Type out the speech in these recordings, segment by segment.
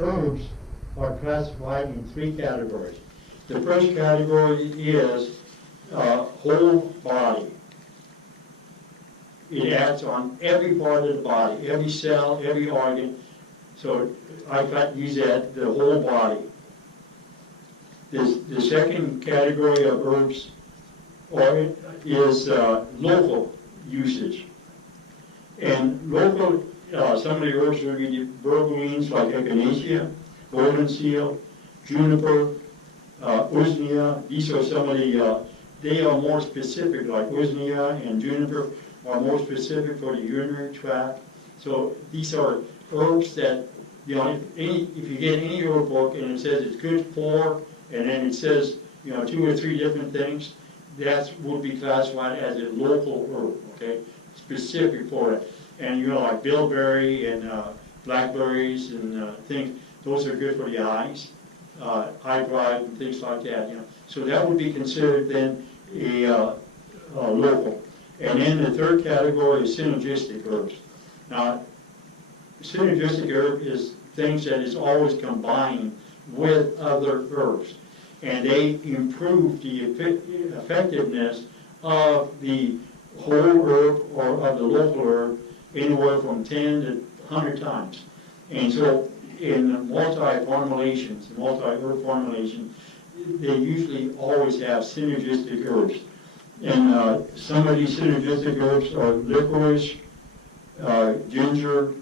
herbs are classified in 3 categories. The first category is whole body. It acts on every part of the body, every cell, every organ. So I use that, the whole body. The second category of herbs is local usage. And local, some of the herbs would be berberines like echinacea, golden seal, juniper, usnea. These are some of the, they are more specific, like usnea and juniper are more specific for the urinary tract. So these are herbs that, you know, if you get any herb book and it says it's good for, and then it says, you know, 2 or 3 different things, that would be classified as a local herb, okay, specific for it. And you know, like bilberry and blackberries and things, those are good for the eyes, eye drive and things like that. You know, so that would be considered then a local. And then the third category is synergistic herbs. Now, synergistic herb is things that is always combined with other herbs, and they improve the effectiveness of the whole herb or of the local herb anywhere from 10 to 100 times. And so in multi-formulations, multi-herb formulation, they usually always have synergistic herbs. And some of these synergistic herbs are licorice, ginger,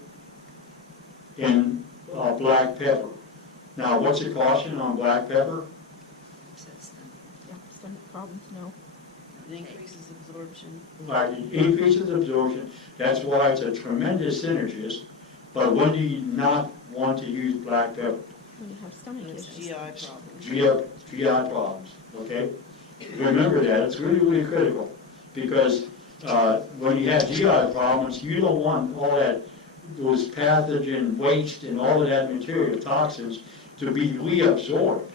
and black pepper. Now, what's the caution on black pepper? Stomach problems, no. It increases absorption. Right, it increases absorption. That's why it's a tremendous synergist. But when do you not want to use black pepper? When you have stomach It's issues. GI problems. GI problems, okay? Remember that, it's really, really critical. Because when you have GI problems, you don't want all that, those pathogen waste and all of that material, toxins, to be reabsorbed.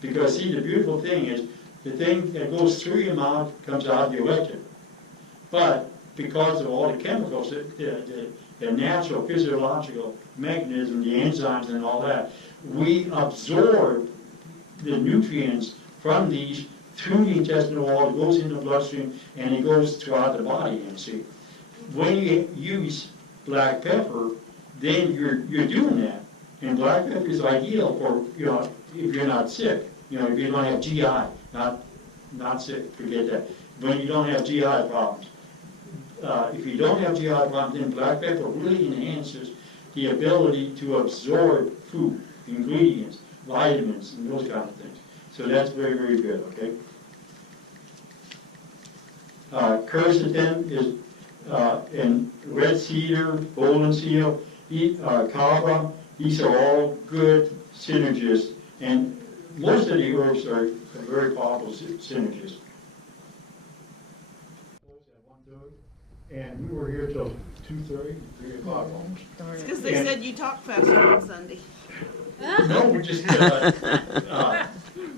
Because see, the beautiful thing is, the thing that goes through your mouth comes out your rectum. But because of all the chemicals, the natural physiological mechanism, the enzymes and all that, we absorb the nutrients from these through the intestinal wall, it goes in the bloodstream, and it goes throughout the body, you see. When you use black pepper, then you're doing that. And black pepper is ideal for, you know, if you're not sick, you know, if you don't have GI, not sick, forget that. When you don't have GI problems. If you don't have GI problems, then black pepper really enhances the ability to absorb food, ingredients, vitamins, and those kind of things. So that's very, very good, okay? Quercetin is in red cedar, golden seal, kava. These are all good synergists, and most of the herbs are very powerful synergists. And we were here till 2:30, 3 o'clock almost. It's because they said you talk faster on Sunday. No, we just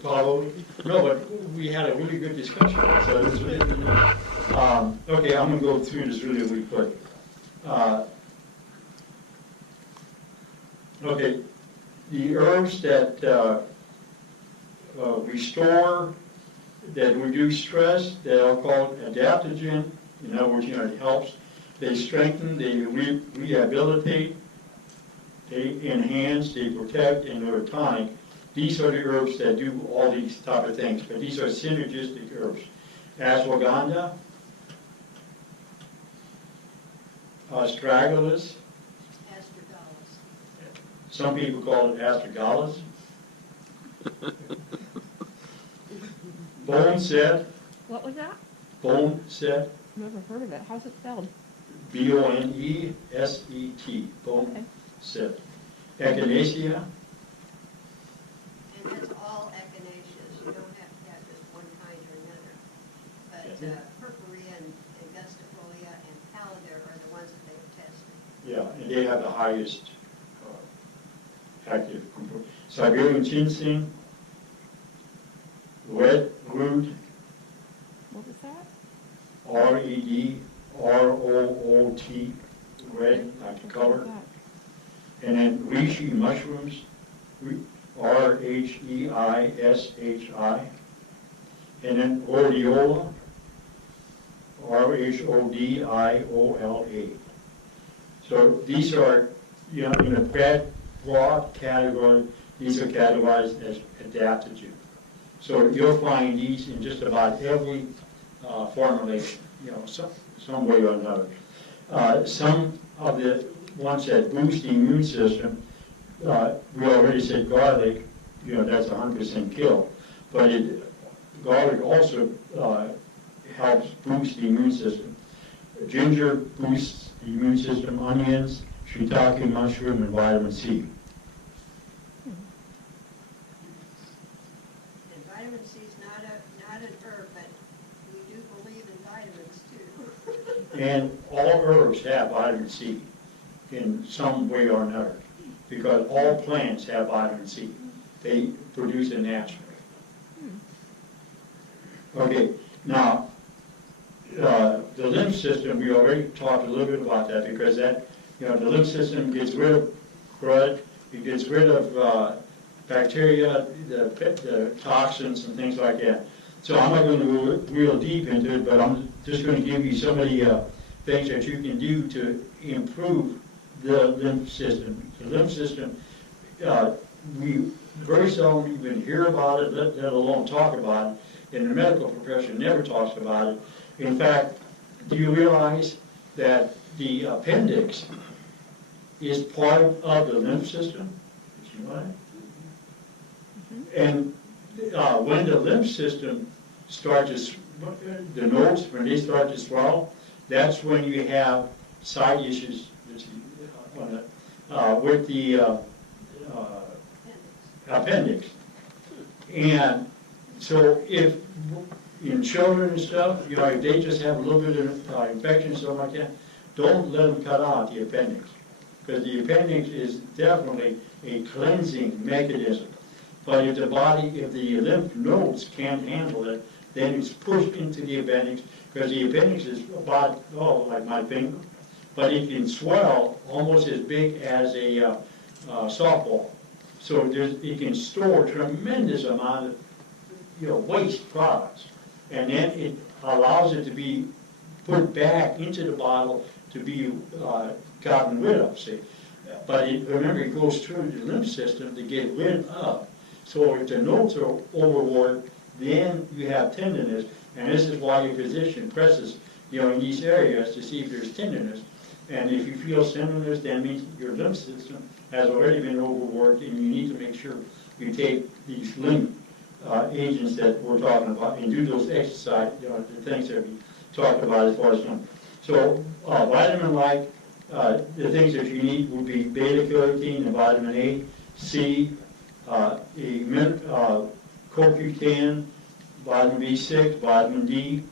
followed. No, but we had a really good discussion. So it's really, okay, I'm going to go through this really, really quick. Okay, the herbs that restore, that reduce stress, that are called adaptogen. In other words, you know, it helps. They strengthen, they rehabilitate, they enhance, they protect, and they're tonic. These are the herbs that do all these type of things, but these are synergistic herbs. Ashwagandha, astragalus. Some people call it astragalus. Bone set. What was that? Bone set. Never heard of it. How's it spelled? B-O-N-E-S-E-T. Bone set. Echinacea. And that's all echinaceas. You don't have to have just one kind or another. But purpurea and angustifolia and pallidar are the ones that they've tested. Yeah, and they have the highest active component. Siberian ginseng, red root, What was that? R-E-D-R-O-O-T, red, like the color. What was And then reishi mushrooms, R-H-E-I-S-H-I. And then rhodiola, R-H-O-D-I-O-L-A. So these are, you know, in a broad category, these are categorized as adaptogen. So you'll find these in just about every formulation, you know, some way or another. Some of the ones that boost the immune system, we already said garlic, you know, that's 100% kill. But garlic also helps boost the immune system. Ginger boosts the immune system, onions, shiitake mushroom, and vitamin C. And vitamin C is not an herb, but we do believe in vitamins too. And all herbs have vitamin C in some way or another, because all plants have vitamin C. They produce it naturally. Okay, now, the lymph system, we already talked a little bit about that, because that, you know, the lymph system gets rid of crud, it gets rid of bacteria, the toxins and things like that. So I'm not going to go real deep into it, but I'm just going to give you some of the things that you can do to improve the lymph system. The lymph system, we very seldom even hear about it, let alone talk about it. And the medical profession never talks about it. In fact, do you realize that the appendix is part of the lymph system? Did you know that? And when the lymph system starts to, the nodes, when they start to swell, that's when you have side issues with the appendix. And so if in children and stuff, you know, if they just have a little bit of infection, something like that, don't let them cut out the appendix. Because the appendix is definitely a cleansing mechanism. But if the lymph nodes can't handle it, then it's pushed into the appendix, because the appendix is about, like my finger, but it can swell almost as big as a softball. So it can store tremendous amount of, you know, waste products, and then it allows it to be put back into the bottle to be gotten rid of, see. But remember, it goes through the lymph system to get rid of. So if the nodes are overworked, then you have tenderness, and this is why your physician presses, you know, in these areas to see if there's tenderness. And if you feel tenderness, that means your lymph system has already been overworked, and you need to make sure you take these lymph agents that we're talking about and do those exercise, you know, the things that we talked about as far as some. So vitamin-like, the things that you need would be beta-carotene and vitamin A, C, CoQ10, vitamin B6, vitamin D.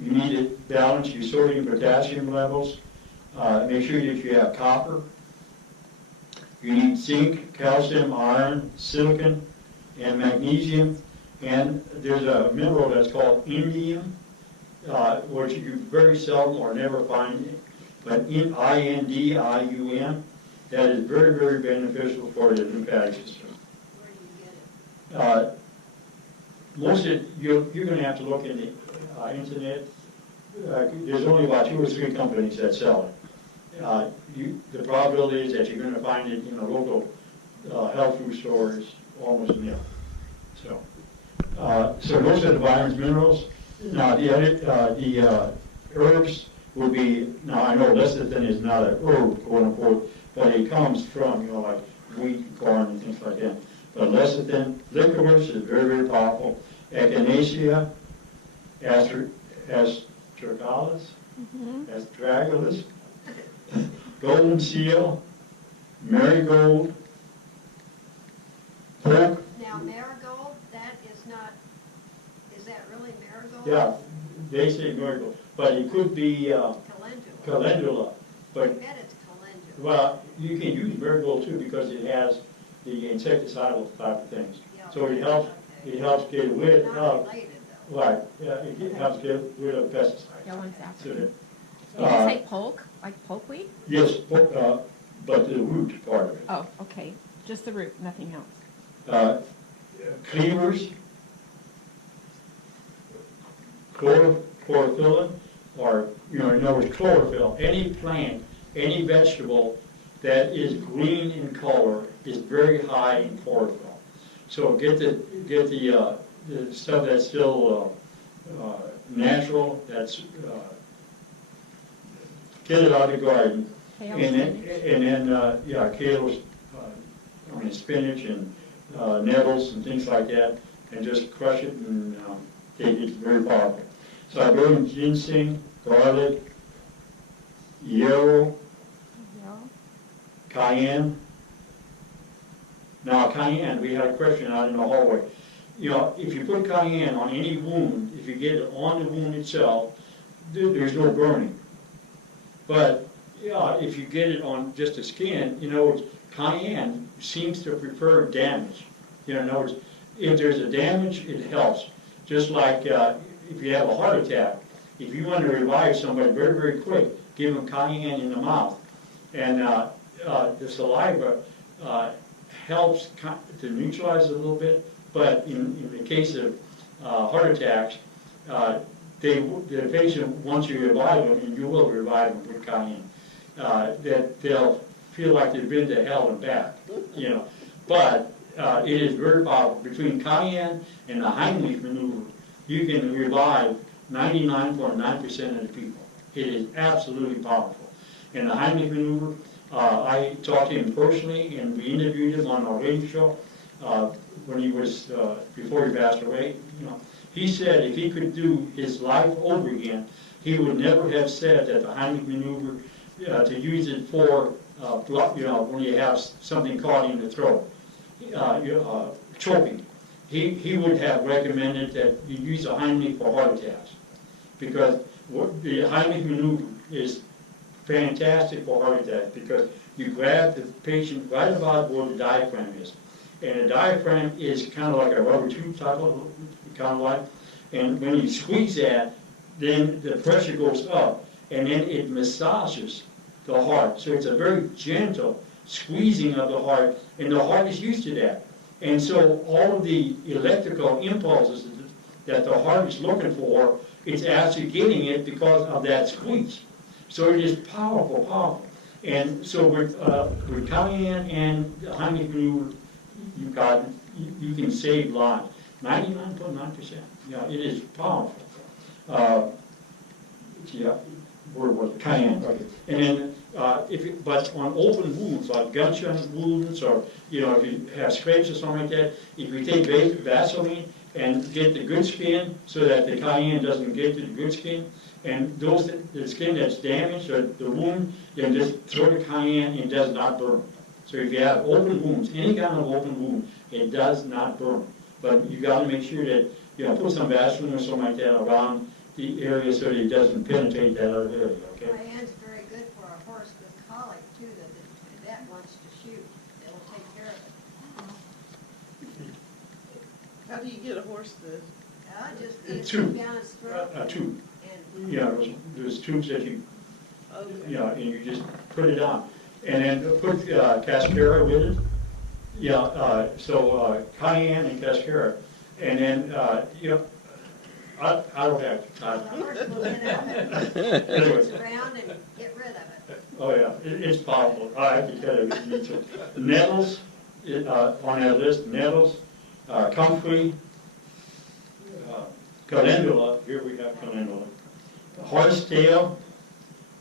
You need to balance your sodium potassium levels. Make sure that you have copper. You need zinc, calcium, iron, silicon, and magnesium. And there's a mineral that's called indium, which you very seldom or never find, but INDIUM, that is very, very beneficial for the lymphatic system. Where do you get it? Most of it, you're going to have to look in the internet. There's only about 2 or 3 companies that sell it. The probability is that you're going to find it in a local health food store is almost nil. So those are the vitamins, minerals. Now the herbs would be. Now I know lecithin is not an herb, quote unquote, but it comes from, you know, like wheat, corn, and things like that. But lecithin, licorice is very, very powerful. Echinacea, astragalus, astragalus, golden seal, marigold, poke. Now marigold, that is not, is that really marigold? Yeah, they say marigold, but it could be Calendula. calendula. I But, bet it's calendula. well, you can use marigold too because it has the insecticidal type of things. Yeah, So it okay. helps get rid Not of, related though. right, it helps get rid of pesticides. Yeah, one's after. So Did you that, say poke, like pokeweed? yes, but the root part of it. Oh, okay. Just the root, nothing else. Cleavers, chlorophyllin, or, in other words, chlorophyll. Any plant, any vegetable that is green in color is very high in chlorophyll. So get the stuff that's still natural, that's get it out of the garden. Kale, And then, kale, spinach and nettles and things like that, and just crush it and take it. It's very powerful. So I go in ginseng, garlic, yarrow, cayenne. Now cayenne, we had a question out in the hallway. If you put cayenne on any wound, if you get it on the wound itself, there's no burning. But if you get it on just the skin, cayenne seems to prefer damage. In other words, if there's a damage, it helps. Just like if you have a heart attack, if you want to revive somebody very, very quick, give them cayenne in the mouth. And the saliva helps to neutralize it a little bit, but in the case of heart attacks, the patient, once you revive them, and you will revive them with cayenne, that they'll feel like they've been to hell and back, But it is very powerful. Between cayenne and the Heimlich maneuver, you can revive 99.9% of the people. It is absolutely powerful. And the Heimlich maneuver, I talked to him personally, and we interviewed him on our radio show when he was, before he passed away. He said if he could do his life over again, he would never have said that the Heimlich maneuver, to use it for, when you have something caught in the throat, choking. He would have recommended that you use the Heimlich for heart attacks, because the Heimlich maneuver is fantastic for heart attacks, because you grab the patient right about where the diaphragm is. And the diaphragm is kind of like a rubber tube type of, and when you squeeze that, then the pressure goes up, and then it massages the heart. So it's a very gentle squeezing of the heart, and the heart is used to that. And so all of the electrical impulses that the heart is looking for, it's actually getting it because of that squeeze. So it is powerful, powerful. And so with cayenne and the Heimlich maneuver, you can save lives. 99.9%. Yeah, it is powerful. Where was it? Cayenne. Okay. And then, but on open wounds, like gunshot wounds, or if you have scrapes or something like that, if you take Vaseline and get the good skin so that the cayenne doesn't get to the good skin, and the skin that's damaged or the wound, then just throw the cayenne, it does not burn. So if you have open wounds, any kind of open wound, it does not burn. But you got to make sure that put some Vaseline or something like that around the area so that it doesn't penetrate that other area. Okay. Cayenne's very good for a horse with colic too, that the vet wants to shoot. It'll take care of it. How do you get a horse to? Just get it tube. down its throat. A tube. And There's tubes that you, Okay. and you just put it on. And then put cascara with it. So cayenne and cascara. And then, I don't have time. the horse will get out and Anyway. it's around and get rid of it. Oh, yeah, it's powerful. I have to tell you. Nettles, on that list, nettles, comfrey, calendula, here we have calendula, horsetail,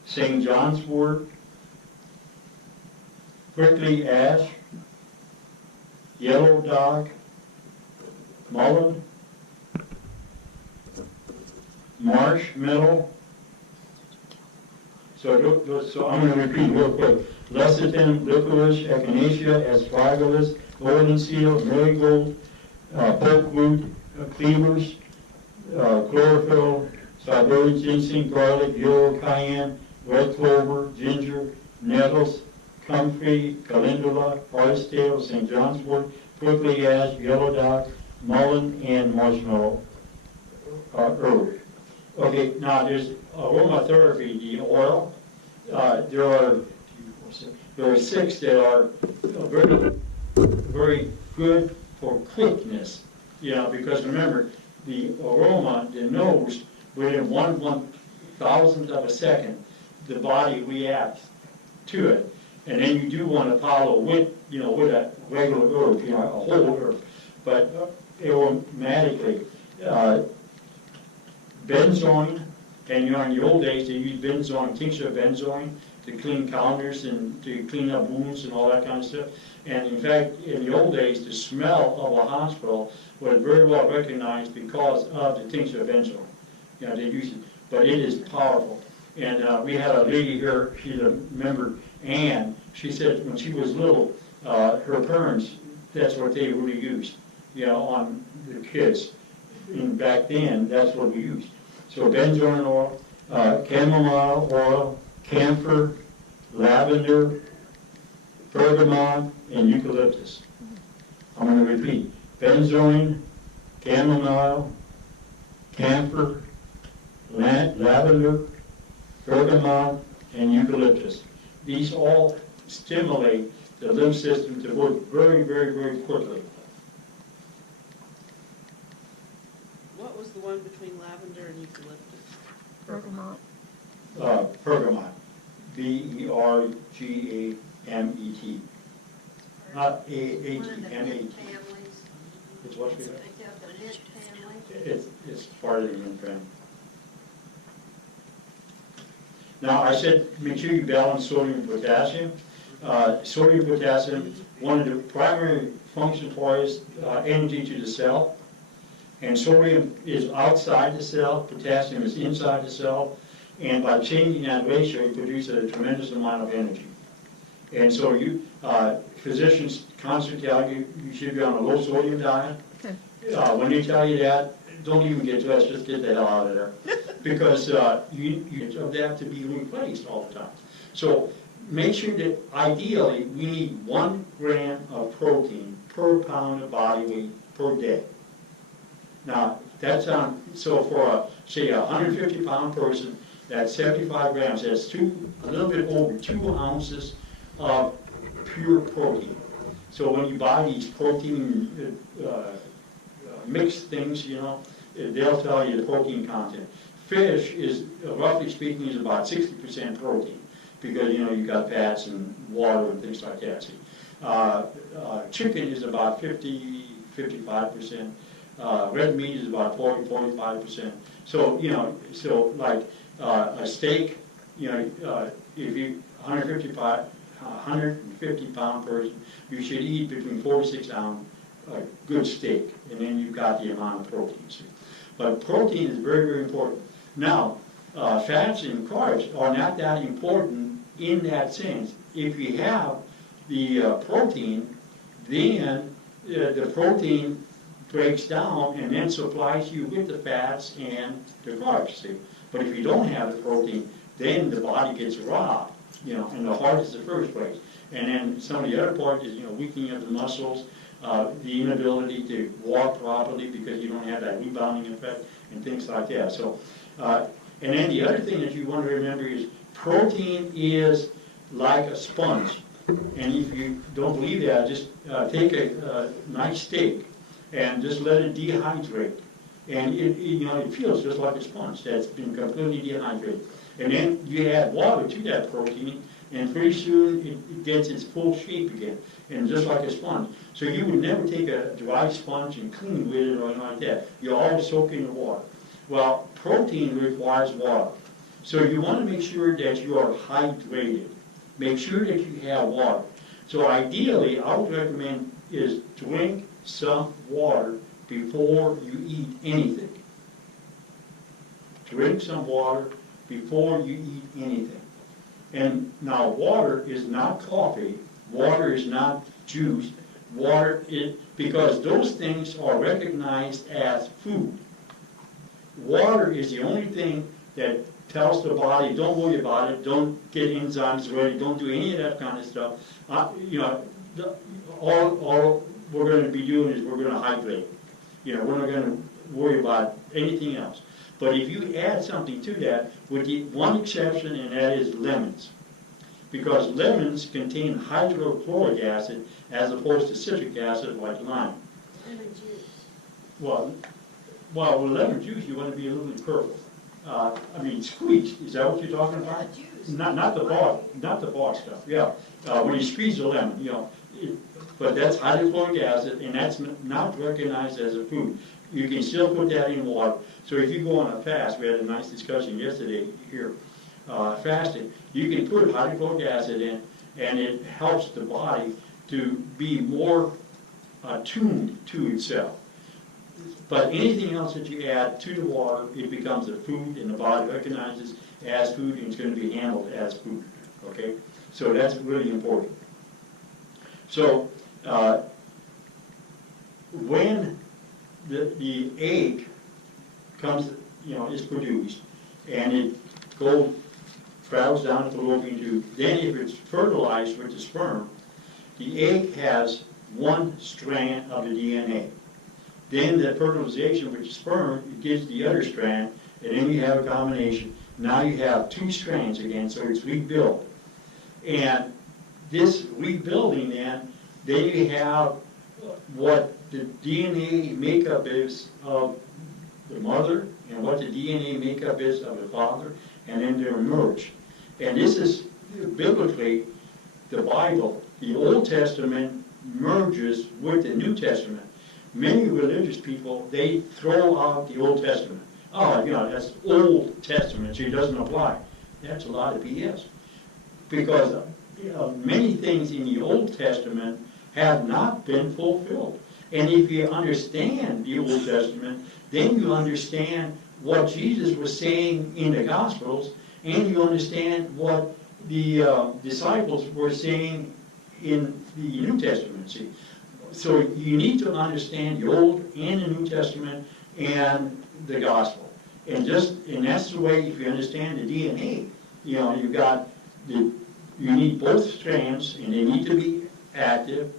St. John's wort, prickly ash, yellow dog, mullein, marshmallow. So I'm going to repeat real quick. Lecithin, licorice, echinacea, astragalus, golden seal, marigold, pokeroot, cleavers, chlorophyll, Siberian ginseng, garlic, yarrow, cayenne, red clover, ginger, nettles, comfrey, calendula, horsetail, St. John's wort, prickly ash, yellow dock, mullein, and marshmallow herb. Okay, now there's aromatherapy, the oil. There are 6 that are very very good for quickness, because remember, the aroma, the nose, within 1/1000th of a second, the body reacts to it. And then you do want to follow with a regular herb, a whole herb. But aromatically, benzoin, and in the old days they used benzoin, tincture of benzoin, to clean counters and to clean up wounds and all that kind of stuff. And in fact, in the old days, the smell of a hospital was very well recognized because of the tincture of benzoin. They use it, but it is powerful. And we had a lady here, she's a member, Ann, she said when she was little, her parents, that's what they really used, on the kids. And back then, that's what we used. So benzoin oil, chamomile oil, camphor, lavender, bergamot, and eucalyptus. I'm going to repeat. Benzoin, chamomile, camphor, lavender, bergamot, and eucalyptus. These all stimulate the lymph system to work very, very, very quickly. What was the one between lavender and eucalyptus? Bergamot. Bergamot. Bergamet. Not One of the mint A-H-E-M-A. families. It's what we It's have? of the mint family. It's part of the mint family. Now, I said make sure you balance sodium and potassium. Sodium and potassium, one of the primary functions for is energy to the cell. And sodium is outside the cell, potassium is inside the cell. And by changing that ratio, you produce a tremendous amount of energy. And so physicians constantly tell you you should be on a low sodium diet. Okay. When they tell you that, don't even get dressed, just get the hell out of there. Because you of that to be replaced all the time. So make sure that ideally we need 1 gram of protein per pound of body weight per day. Now, that's so for say a 150-pound person, that's 75 grams. That's a little bit over 2 ounces of pure protein. So when you buy these protein mixed things, they'll tell you the protein content. Fish is, roughly speaking, is about 60% protein because, you got fats and water and things like that. See. Chicken is about 55%. Red meat is about 45%. So, so like a steak, if you 150-pound person, you should eat between 4 to 6 ounces good steak, and then you've got the amount of protein. See. But protein is very, very important. Now, fats and carbs are not that important in that sense. If you have the protein, then the protein breaks down and then supplies you with the fats and the carbs. See? But if you don't have the protein, then the body gets robbed, and the heart is the first place. And then some of the other parts is, weakening of the muscles, the inability to walk properly because you don't have that rebounding effect and things like that. So, and then the other thing that you want to remember is protein is like a sponge. And if you don't believe that, just take a nice steak and just let it dehydrate. And it feels just like a sponge that's been completely dehydrated. And then you add water to that protein, and pretty soon it gets its full shape again, and just like a sponge. So you would never take a dry sponge and clean with it or anything like that. You always soak in the water. Well, protein requires water. So you want to make sure that you are hydrated. Make sure that you have water. So ideally, I would recommend is drink some water before you eat anything. Drink some water before you eat anything. And now water is not coffee, water is not juice, water is, because those things are recognized as food. Water is the only thing that tells the body, don't worry about it, don't get enzymes ready, don't do any of that kind of stuff. All we're going to be doing is we're going to hydrate. We're not going to worry about anything else. But if you add something to that, with the one exception, and that is lemons. because lemons contain hydrochloric acid as opposed to citric acid like lime. Lemon juice. Well, with lemon juice, you want to be a little bit careful. Squeezed, is that what you're talking about? Yeah, juice. Not the bog stuff, yeah. When you squeeze the lemon, but that's hydrochloric acid, and that's not recognized as a food. You can still put that in water. So if you go on a fast, we had a nice discussion yesterday here, fasting, you can put hydrochloric acid in, and it helps the body to be more attuned to itself. But anything else that you add to the water, it becomes a food, and the body recognizes as food, and it's going to be handled as food, okay? So that's really important. So when the egg comes, is produced, and it travels down the fallopian tube, then if it's fertilized with the sperm, the egg has one strand of the DNA. Then the fertilization with the sperm, it gives the other strand, and then you have a combination. Now you have two strands again, so it's rebuilt. And this rebuilding then you have what the DNA makeup is of the mother and what the DNA makeup is of the father, and then they're merged. And this is biblically the Bible. The Old Testament merges with the New Testament. Many religious people, they throw out the Old Testament. Oh, that's Old Testament, so it doesn't apply. That's a lot of BS. Because many things in the Old Testament have not been fulfilled. And if you understand the Old Testament, then you understand what Jesus was saying in the Gospels, and you understand what the disciples were saying in the New Testament. See? So you need to understand the Old and the New Testament and the Gospel. And that's the way, if you understand the DNA, you've got you need both strands, and they need to be active,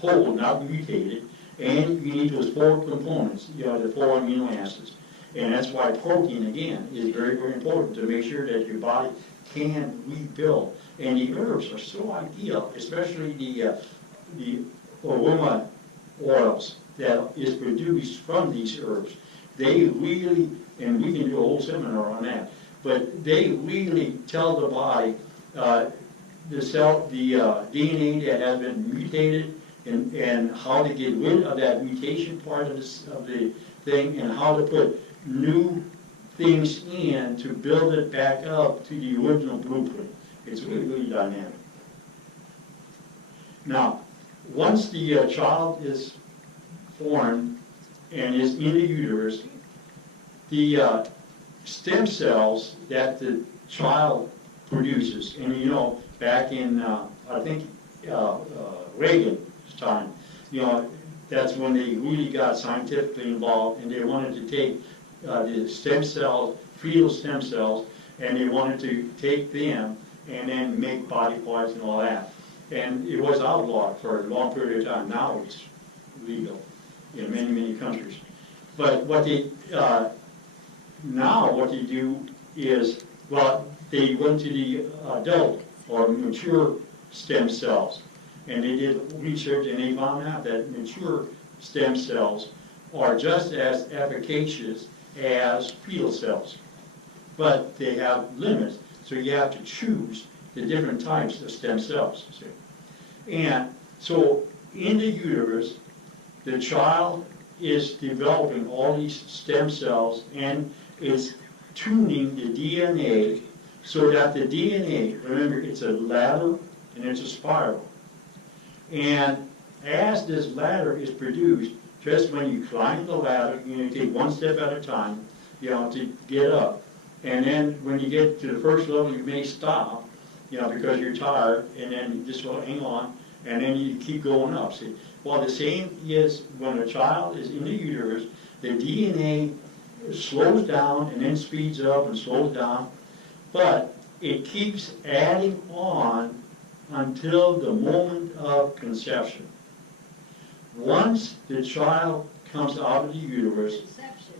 whole, not mutated, and you need those four components, the 4 amino acids. And that's why protein, again, is very, very important to make sure that your body can rebuild. And the herbs are so ideal, especially the aroma oils that is produced from these herbs. They really, and we can do a whole seminar on that, but they really tell the body the DNA that has been mutated, and how to get rid of that mutation part of the thing, and how to put new things in to build it back up to the original blueprint. It's really, really dynamic. Now, once the child is formed and is in the uterus, the stem cells that the child produces, and back in, I think, Reagan's time, that's when they really got scientifically involved, and they wanted to take the stem cells, fetal stem cells, and they wanted to take them and then make body parts and all that. And it was outlawed for a long period of time. Now it's legal in many, many countries. But what they do is, they went to the adult or mature stem cells, and they did research, and they found out that mature stem cells are just as efficacious as fetal cells, but they have limits, so you have to choose the different types of stem cells. See? And so in the uterus, the child is developing all these stem cells and is tuning the DNA so that the DNA, remember, it's a ladder and it's a spiral. And as this ladder is produced, just when you climb the ladder, you take one step at a time, to get up. And then when you get to the first level, you may stop, because you're tired, and then you just hang on, and then you keep going up. See? Well, the same is when a child is in the uterus, the DNA slows down and then speeds up and slows down, but it keeps adding on until the moment of conception. Once the child comes out of the uterus, Conception,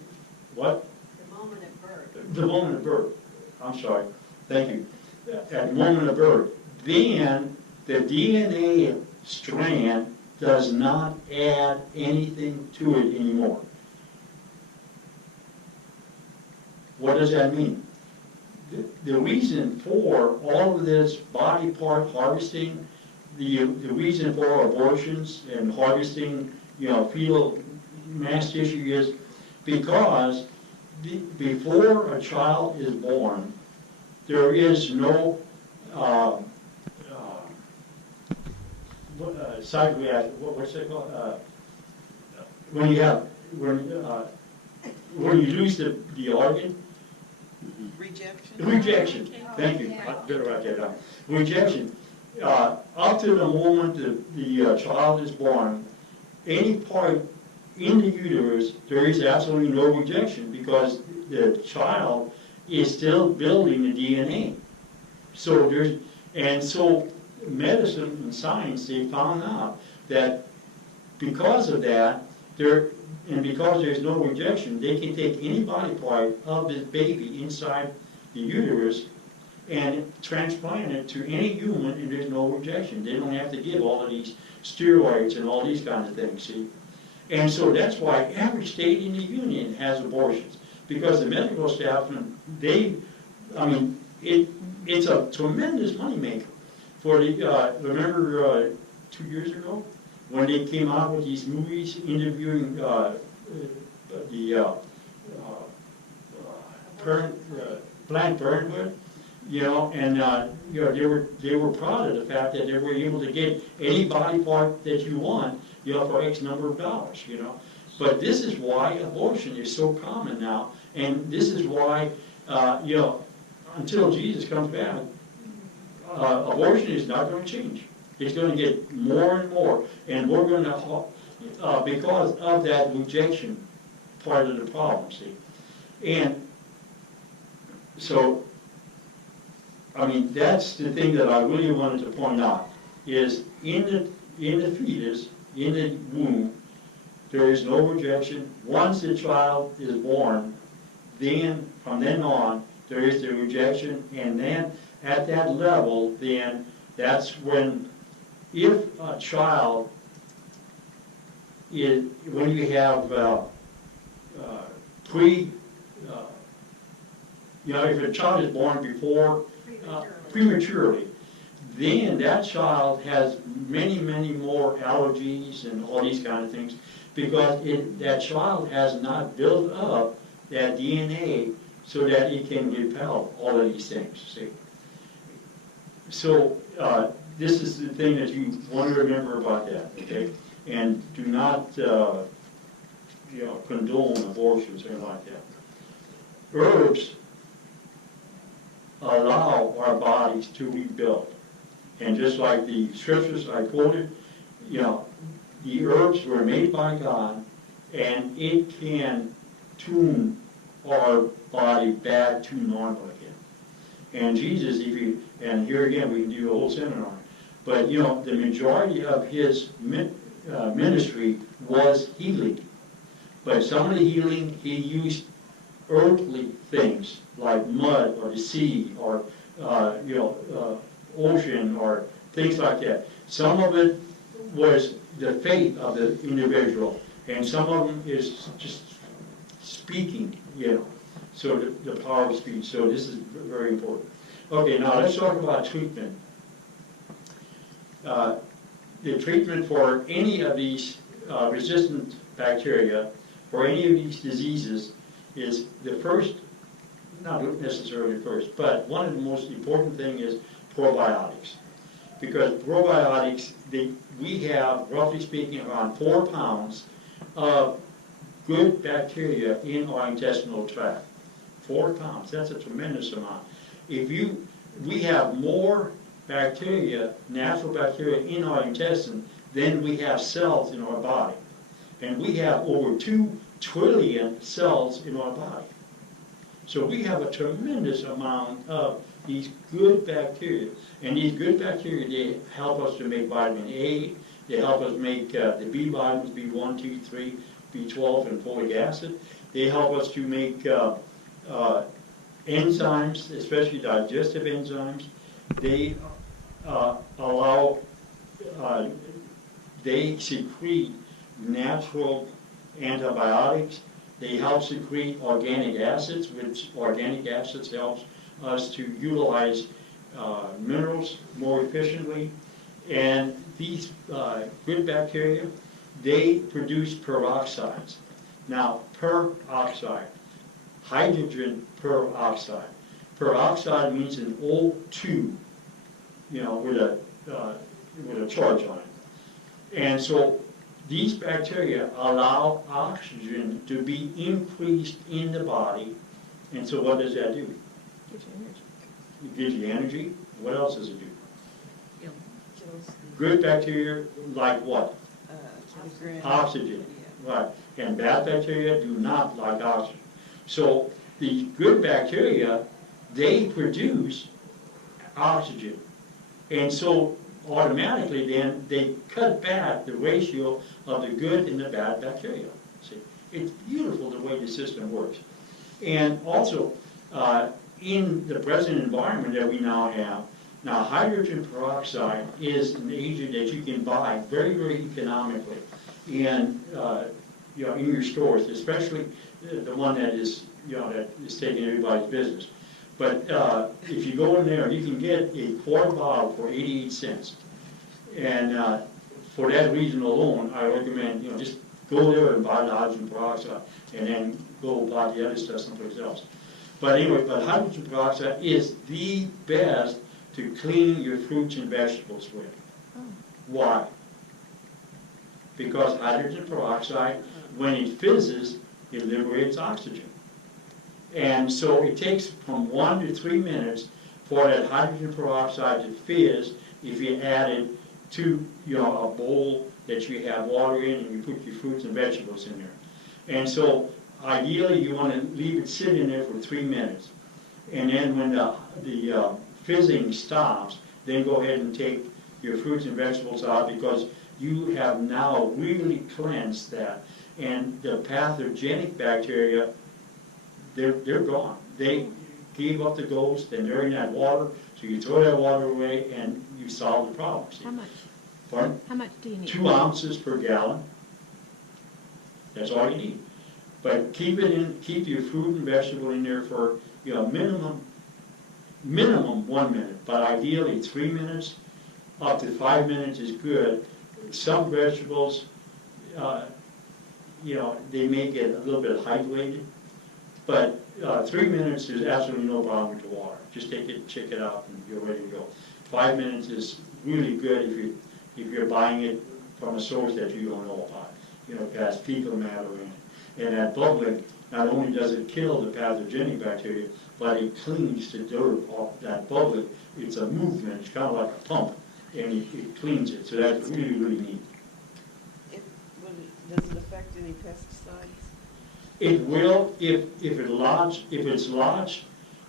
what? the moment of birth. The moment of birth. I'm sorry. Thank you. At the moment of birth, then the DNA strand does not add anything to it anymore. What does that mean? The reason for all of this body part harvesting, the reason for abortions and harvesting, fetal mass tissue is because before a child is born, there is no what's it called? When you lose the organ. Rejection? Rejection, thank you, I better write that down. Rejection, up to the moment the child is born, any part in the uterus, there is absolutely no rejection because the child is still building the DNA. So so medicine and science, they found out that because of that, because there's no rejection, they can take any body part of this baby inside the uterus and transplant it to any human, and there's no rejection. They don't have to give all of these steroids and all these kinds of things, see? And so that's why every state in the union has abortions, because the medical staff, it's a tremendous moneymaker. For the, remember 2 years ago, when they came out with these movies interviewing Planned Parenthood, they were proud of the fact that they were able to get any body part that you want, for X number of dollars, But this is why abortion is so common now, and this is why, until Jesus comes back, abortion is not going to change. It's going to get more and more, and we're going to, because of that rejection part of the problem, see. And so, that's the thing that I really wanted to point out, is in the fetus, in the womb, there is no rejection. Once the child is born, then, from then on, there is the rejection, and then at that level, then that's when, if a child is, when you have if a child is born before, prematurely, then that child has many, many more allergies and all these kind of things, because that child has not built up that DNA so that it can repel all of these things, see. So this is the thing that you want to remember about that, okay? And do not, condone abortions or anything like that. Herbs allow our bodies to rebuild. And just like the scriptures I quoted, the herbs were made by God, and it can tune our body back to normal again. And Jesus, and here again, we can do a whole seminar on it, but the majority of his ministry was healing. But some of the healing, he used earthly things like mud or the sea or ocean or things like that. Some of it was the faith of the individual, and some of them is just speaking, so the power of speech. So this is very important. Okay, now let's talk about treatment. The treatment for any of these resistant bacteria, for any of these diseases, is the first, not necessarily first, but one of the most important things is probiotics. Because probiotics, we have, roughly speaking, around 4 pounds of good bacteria in our intestinal tract. 4 pounds, that's a tremendous amount. We have more bacteria, natural bacteria in our intestine than we have cells in our body. And we have over 2 trillion cells in our body. So we have a tremendous amount of these good bacteria. And these good bacteria, they help us to make vitamin A, they help us make the B vitamins, B1, 2, 3, B12, and folic acid. They help us to make enzymes, especially digestive enzymes. They allow, they secrete natural antibiotics. They help secrete organic acids, which organic acids helps us to utilize minerals more efficiently. And these good bacteria, they produce peroxides. Now, peroxide, hydrogen peroxide. Peroxide means an O2, with a charge on it. And so these bacteria allow oxygen to be increased in the body. And so what does that do? Gives you energy. It gives you energy. What else does it do? Kills the, Good bacteria like what? kills Oxygen. Yeah. Right. And bad bacteria do not like oxygen. So the good bacteria, they produce oxygen. And so automatically then they cut back the ratio of the good and the bad bacteria. See, it's beautiful the way the system works. And also, in the present environment that we now have, now hydrogen peroxide is an agent that you can buy very, very economically in your stores, especially the one that is, that is taking everybody's business. But if you go in there, you can get a quart bottle for 88 cents. And for that reason alone, I recommend, just go there and buy the hydrogen peroxide and then go buy the other stuff someplace else. But anyway, hydrogen peroxide is the best to clean your fruits and vegetables with. Oh. Why? Because hydrogen peroxide, when it fizzes, it liberates oxygen. And so it takes from 1 to 3 minutes for that hydrogen peroxide to fizz if you add it to a bowl that you have water in and you put your fruits and vegetables in there. And so ideally you want to leave it sitting there for 3 minutes. And then when the fizzing stops, then go ahead and take your fruits and vegetables out, because you have now really cleansed that. And the pathogenic bacteria, they're gone. They gave up the ghost and they're in that water, so you throw that water away and you solve the problem. See? How much? Pardon? How much do you need? 2 ounces per gallon. That's all you need. But keep your fruit and vegetable in there for minimum 1 minute, but ideally 3 minutes, up to 5 minutes is good. Some vegetables, they may get a little bit hydrated, but 3 minutes is absolutely no problem with the water. Just take it, check it out, and you're ready to go. 5 minutes is really good if you're buying it from a source that you don't know about. It has fecal matter in it. And that bubbling, not only does it kill the pathogenic bacteria, but it cleans the dirt off that bubbling. It's a movement, it's kind of like a pump, and it cleans it. So that's really, really neat. Does it affect any pesticides? It will if it's lodged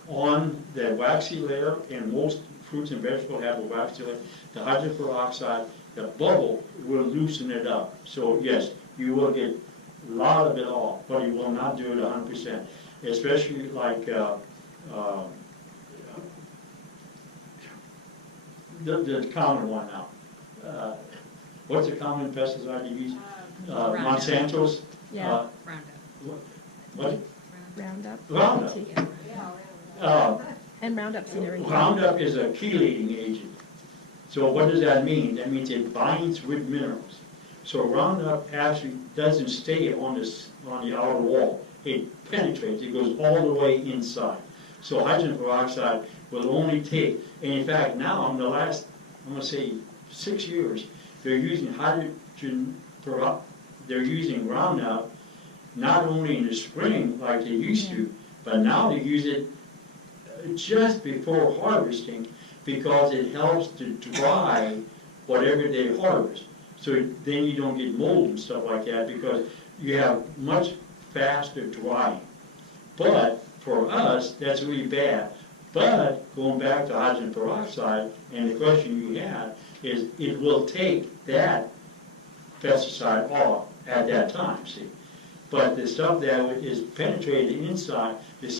on the waxy layer, and most fruits and vegetables have a waxy layer. The hydrogen peroxide, the bubble will loosen it up. So yes, you will get a lot of it off, but you will not do it 100%. Especially like the common one now. What's the common pesticide you use? Monsanto's. Yeah. What? Roundup. Roundup. And Roundup's in everything. Roundup is a chelating agent. So what does that mean? That means it binds with minerals. So Roundup actually doesn't stay on the outer wall. It penetrates. It goes all the way inside. So hydrogen peroxide will only take, and in fact now in the last, I'm going to say 6 years, they're using they're using Roundup not only in the spring like they used to, but now they use it just before harvesting, because it helps to dry whatever they harvest. So then you don't get mold and stuff like that, because you have much faster drying. But for us, that's really bad. But going back to hydrogen peroxide, and the question you had is, it will take that pesticide off at that time, see. But the stuff that is penetrated inside, the